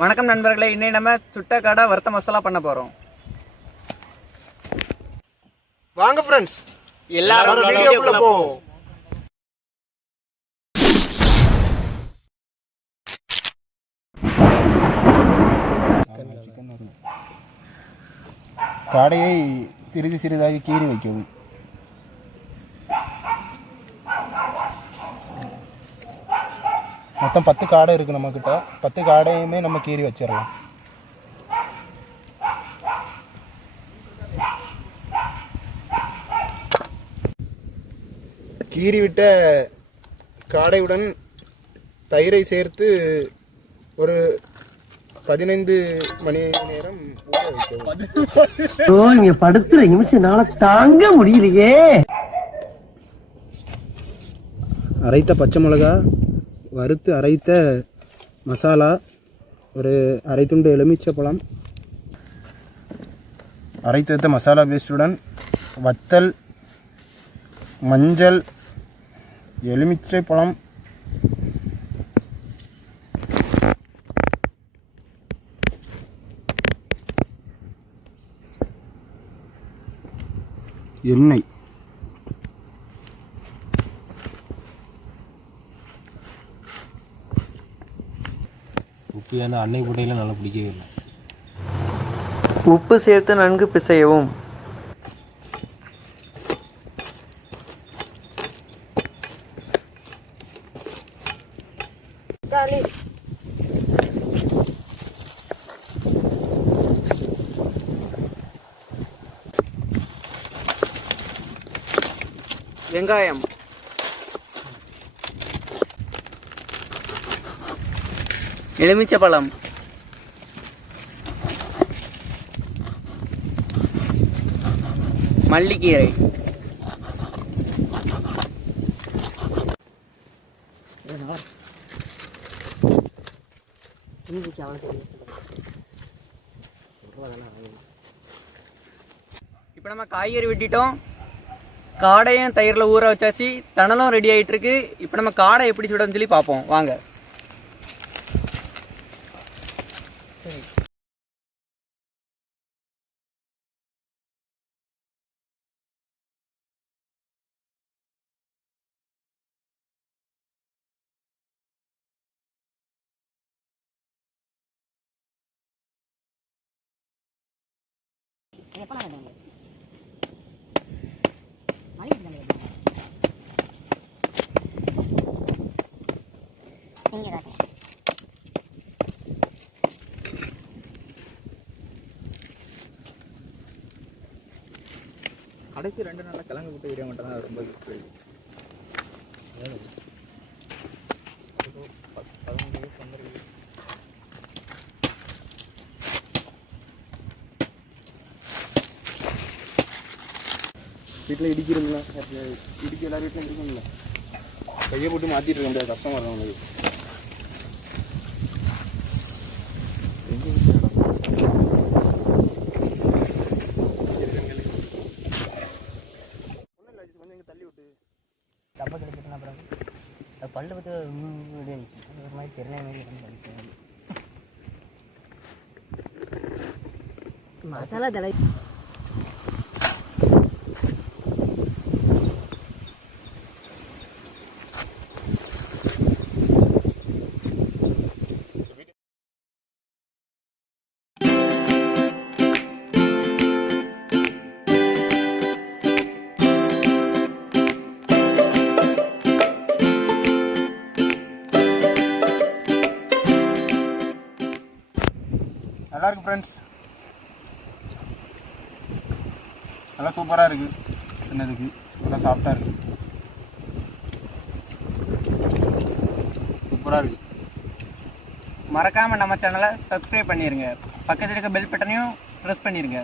வணக்கம் நண்பர்களே, இன்னைக்கு நம்ம சுட்ட காடை வறுத்த மசாலா பண்ண போறோம். வாங்க ஃப்ரெண்ட்ஸ், எல்லாரும் வீடியோக்குள்ள போவோம். காடையை சிறிது சிறிதாக கீறி வைக்கவும். மொத்தம் 10 காடை இருக்குது நம்மக்கிட்ட. 10 காடையுமே நம்ம கீறி வச்சிடலாம். கீறிவிட்ட காடையுடன் தயிரை சேர்த்து ஒரு 15 மணி நேரம் ஊற வைக்கவும். நீங்க படுத்துற நிமிஷம்னால தாங்க முடியலையே. அரைத்த பச்சை மிளகா, வறுத்து அரைத்த மசாலா, ஒரு அரை துண்டு எலுமிச்சைப்பழம், அரைத்து வைத்த மசாலா பேஸ்டுடன் வத்தல், மஞ்சள், எலுமிச்சைப்பழம், எண்ணெய், உப்பு அந்த அன்னை புட்டையில் நல்லா பிடிக்கவே இல்லை. உப்பு சேர்த்து நன்கு பிசையவும். வெங்காயம், எலுமிச்சைப்பழம், மல்லிக்கீரை, இப்போ நம்ம காய்கறி வெட்டிட்டோம். காடையும் தயிரில் ஊற வச்சாச்சு. தணலும் ரெடி ஆகிட்டு இருக்கு. இப்போ நம்ம காடை எப்படி சுடன்னு சொல்லி பார்ப்போம் வாங்க. கடைசி 2 நாளாக கிழங்கு விட்டு விட மாட்டேன். அது ரொம்ப யூஸ்ஃபுல். 15 வயசு வந்துருக்கு. வீட்டில் இடிக்கிறீங்களா? இடிக்க எல்லா வீட்டிலும் இருக்குங்களா? கையை போட்டு மாற்றிட்டு இருக்க முடியாது, கஷ்டமாக இருக்கும் உங்களுக்கு. டப்பா கிடைச்சிட்டுனா அப்புறம் அது பல்லு பற்றி ஒரு மாதிரி தெரியல மசாலா தலை. நல்லா இருக்கு ஃப்ரெண்ட்ஸ், நல்லா சூப்பராக இருக்குது. சின்னதுக்கு நல்லா சாஃப்டாக இருக்குது, சூப்பராக இருக்குது. மறக்காமல் நம்ம சேனலை சப்ஸ்கிரைப் பண்ணிடுங்க. பக்கத்தில் இருக்க பெல் பட்டனையும் ப்ரெஸ் பண்ணிடுங்க.